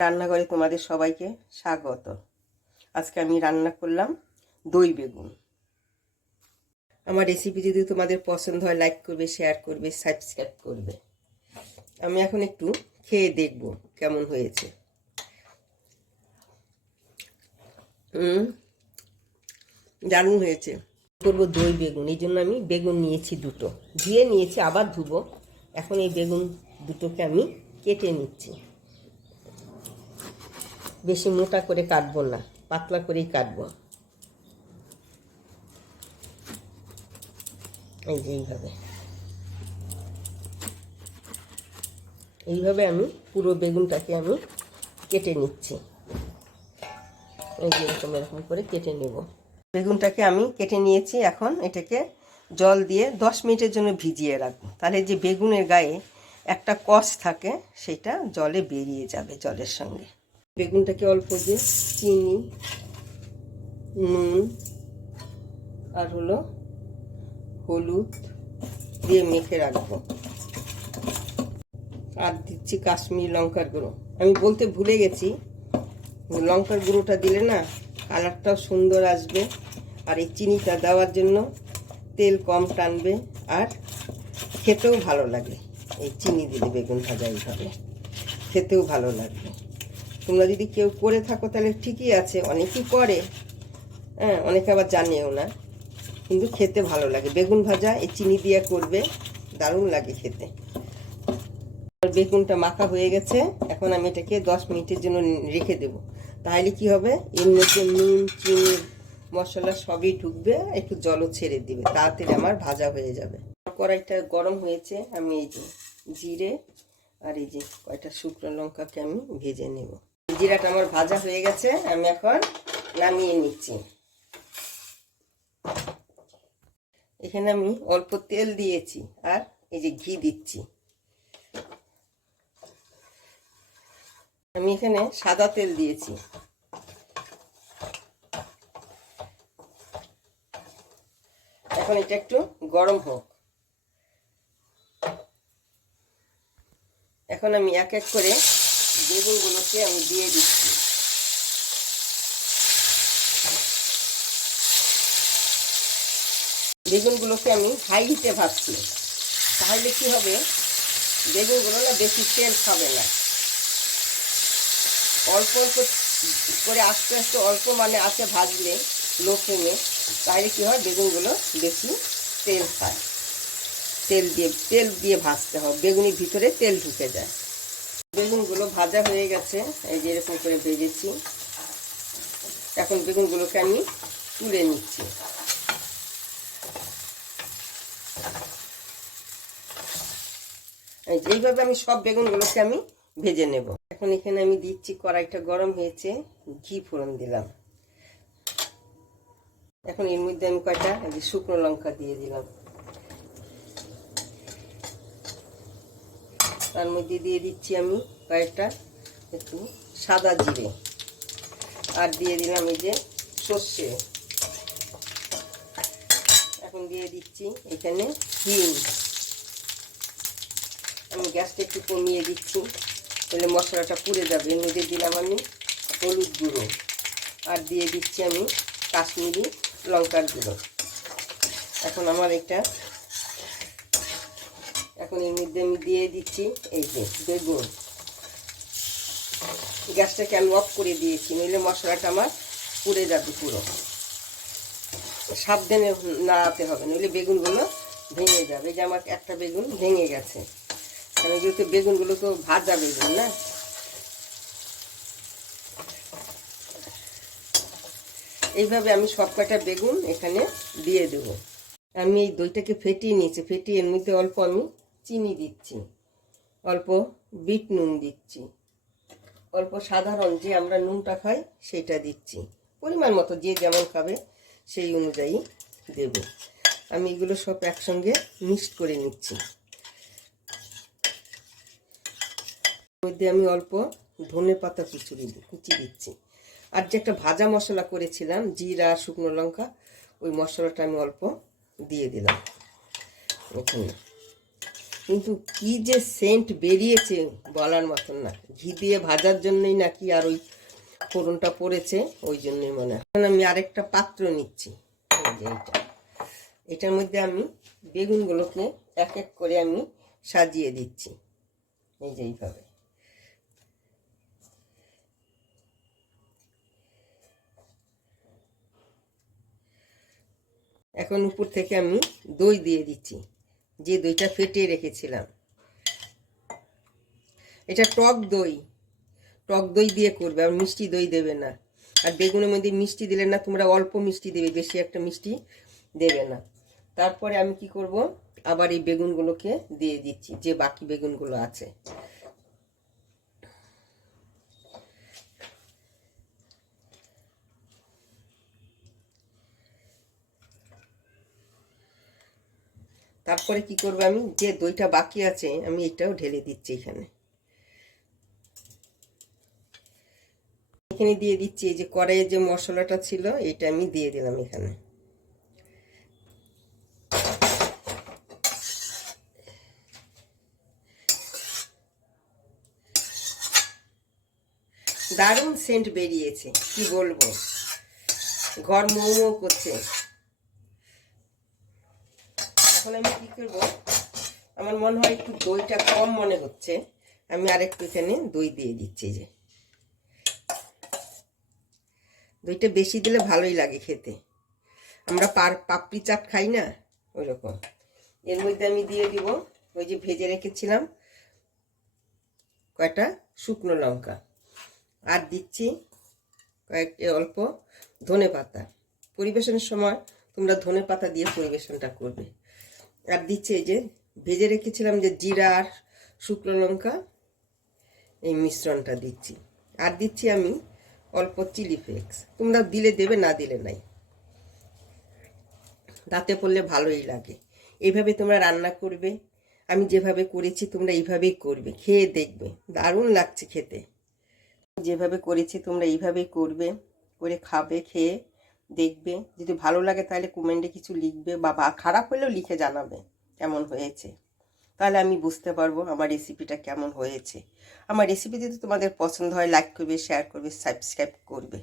রান্নাঘরে তোমাদের সবাইকে স্বাগত। আজকে আমি রান্না করলাম দই বেগুন। আমার রেসিপি যদি তোমাদের পছন্দ হয় লাইক করবে, শেয়ার করবে, সাবস্ক্রাইব করবে। আমি এখন একটু খেয়ে দেখব কেমন হয়েছে। দারুণ হয়েছে। করবো দই বেগুন, এই জন্য আমি বেগুন নিয়েছি দুটো, ধুয়ে নিয়েছি, আবার ধুবো। এখন এই বেগুন দুটোকে আমি কেটে নিচ্ছি। বেশি মোটা করে কাটবো না, পাতলা করেই কাটবো। এই যে এইভাবে আমি পুরো বেগুনটাকে আমি কেটে নিচ্ছি। এই যে এরকম করে কেটে নেব। বেগুনটাকে আমি কেটে নিয়েছি। এখন এটাকে জল দিয়ে 10 মিনিটের জন্য ভিজিয়ে রাখবো। তাহলে যে বেগুনের গায়ে একটা কষ থাকে সেটা জলে বেরিয়ে যাবে জলের সঙ্গে। বেগুনটাকে অল্প যে চিনি, নুন আর হলুদ দিয়ে মেখে রাখবো। আর দিচ্ছি কাশ্মীরি লঙ্কার গুঁড়ো। আমি বলতে ভুলে গেছি, লঙ্কার গুঁড়োটা দিলে না কালারটাও সুন্দর আসবে, আর এই চিনিটা দেওয়ার জন্য তেল কম টানবে, আর খেতেও ভালো লাগে। এই চিনি দিলে বেগুন ভাজা এইভাবে খেতেও ভালো লাগবে। তোমরা যদি কেউ করে থাকো তাহলে ঠিকই আছে, অনেকেই করে, হ্যাঁ, অনেকে আবার জানেও না, কিন্তু খেতে ভালো লাগে। বেগুন ভাজা এই চিনি দিয়ে করবে, দারুণ লাগে খেতে। বেগুনটা মাখা হয়ে গেছে। এখন আমি এটাকে 10 মিনিটের জন্য রেখে দেব। তাহলে কি হবে, এর মধ্যে নুন, চিনি, মশলা সবই ঢুকবে, একটু জলও ছেড়ে দিবে, তাড়াতাড়ি আমার ভাজা হয়ে যাবে। কড়াইটা গরম হয়েছে। আমি এই যে জিরে আর এই যে কয়টা শুকনো লঙ্কাকে আমি ভেজে নেব। জিরাটা আমার ভাজা হয়ে গেছে, আমি এখন নামিয়ে নিচ্ছি। এখানে আমি অল্প তেল দিয়েছি, আর এই যে ঘি দিচ্ছি। আমি এখানে সাদা তেল দিয়েছি। এখন এটা একটু গরম হোক। এখন আমি এক এক করে বেগুনগুলোকে আমি দিয়ে দিচ্ছি। বেগুনগুলোকে আমি হাই হিটে ভাজছি। তাহলে কি হবে, বেগুনগুলো না বেশি তেল খাবে না। অল্প অল্প করে আস্তে আস্তে অল্প মানে আছে ভাজলে লো ফ্লেমে, তাহলে কি হয়, বেগুনগুলো বেশি তেল খায়। তেল দিয়ে ভাজতে হবে, বেগুনের ভিতরে তেল ঢুকে যায়। বেগুনগুলো ভাজা হয়ে গেছে, এই যে এরকম করে ভেজেছি। এখন বেগুনগুলোকে আমি তুলে নিচ্ছি। এইভাবে আমি সব বেগুনগুলোকে আমি ভেজে নেব। এখন এখানে আমি দিচ্ছি, কড়াইটা গরম হয়েছে, ঘি ফোড়ন দিলাম। এখন এর মধ্যে আমি কয়টা শুকনো লঙ্কা দিয়ে দিলাম। তার মধ্যে দিয়ে দিচ্ছি আমি কয়েকটা একটু সাদা জিরে, আর দিয়ে দিলাম এই যে সর্ষে। এখন দিয়ে দিচ্ছি এখানে হিং। আমি গ্যাসটা একটু কমিয়ে দিচ্ছি, তাহলে মশলাটা পুড়ে যাবে। এর মধ্যে দিলাম আমি হলুদ গুঁড়ো, আর দিয়ে দিচ্ছি আমি কাশ্মীরি লঙ্কার গুঁড়ো। এখন এর মধ্যে আমি দিয়ে দিচ্ছি এই যে বেগুন। গ্যাসটাকে আমি অফ করে দিয়েছি, নইলে মশলাটা আমার পুড়ে যাবে পুরো। সাবধানে নাড়াতে হবে, নইলে বেগুনগুলো ভেঙে যাবে। যে আমার একটা বেগুন ভেঙে গেছে, কারণ এগুলোতে বেগুনগুলো তো ভাজা বেগুন না। এইভাবে আমি সব কয়টা বেগুন এখানে দিয়ে দেব। আমি এই দইটাকে ফেটিয়ে নিয়েছি, ফেটিয়ে এর মধ্যে অল্প আমি চিনি দিচ্ছি, অল্প বিট নুন দিচ্ছি, অল্প সাধারণ যে আমরা নুনটা খাই সেটা দিচ্ছি, পরিমাণ মতো যে যেমন খাবে সেই অনুযায়ী দেব। আমি এগুলো সব একসঙ্গে মিক্সড করে নিচ্ছি। মধ্যে আমি অল্প ধনে পাতা কুচি দিচ্ছি, আর যে একটা ভাজা মশলা করেছিলাম জিরা শুকনো লঙ্কা, ওই মশলাটা আমি অল্প দিয়ে দিলাম। কিন্তু কি যে সেন্ট বেরিয়েছে বলার মতন না। ঘি দিয়ে ভাজার জন্যই নাকি আর ওই ফোড়নটা পড়েছে, ওই জন্যই মনে হয়। এখন আমি আরেকটা পাত্র নিচ্ছি, এই যে এইটা। এটার মধ্যে আমি বেগুনগুলোকে এক এক করে আমি সাজিয়ে দিচ্ছি, এই যে এইভাবে। এখন উপর থেকে আমি দই দিয়ে দিচ্ছি, যে দইটা ফেটিয়ে রেখেছিলাম। এটা টক দই, টক দই দিয়ে করবে, আর মিষ্টি দই দেবে না। আর বেগুনের মধ্যে মিষ্টি দিলে না, তোমরা অল্প মিষ্টি দেবে, বেশি একটা মিষ্টি দেবে না। তারপরে আমি কি করব, আবার এই বেগুনগুলোকে দিয়ে দিচ্ছি, যে বাকি বেগুনগুলো আছে। তারপরে কি করব, আমি যে দইটা বাকি আছে আমি এটাও ঢেলে দিচ্ছি এখানে। এখানে দিয়ে দিচ্ছি এই যে কড়াইয়ে যে মশলাটা ছিল, এটা আমি দিয়ে দিলাম এখানে। দারুণ সেন্ট বেরিয়েছে, কি বলবো, ঘর মৌ মৌ করছে। এখন আমি কি করবো, আমার মনে হয় একটু দইটা কম মনে হচ্ছে, আমি আরেকটু এখানে দই দিয়ে দিচ্ছি। যে দইটা বেশি দিলে ভালোই লাগে খেতে, আমরা পাপড়ি চাট খাই না, ওই রকম। এর মধ্যে আমি দিয়ে দিব ওই যে ভেজে রেখেছিলাম কয়টা শুকনো লঙ্কা, আর দিচ্ছি কয়েকটি অল্প ধনে পাতা। পরিবেশনের সময় তোমরা ধনে পাতা দিয়ে পরিবেশনটা করবে। আর দিচ্ছি এই যে ভেজে রেখেছিলাম যে জিরা আর শুকনো লঙ্কা, এই মিশ্রণটা দিচ্ছি। আর দিচ্ছি আমি অল্প চিলি ফ্লেক্স, তোমরা দিলে দেবে, না দিলে নাই, দাঁতে পড়লে ভালোই লাগে। এইভাবে তোমরা রান্না করবে, আমি যেভাবে করেছি তোমরা এইভাবেই করবে, খেয়ে দেখবে দারুণ লাগছে খেতে। যেভাবে করেছি তোমরা এইভাবেই করবে, করে খাবে, খেয়ে দেখবে। যদি ভালো লাগে তাহলে কমেন্টে কিছু লিখবে, বা খারাপ হলেও লিখে জানাবে কেমন হয়েছে, তাহলে আমি বুঝতে পারবো আমার রেসিপিটা কেমন হয়েছে। আমার রেসিপি যদি তোমাদের পছন্দ হয়, লাইক করবে, শেয়ার করবে, সাবস্ক্রাইব করবে।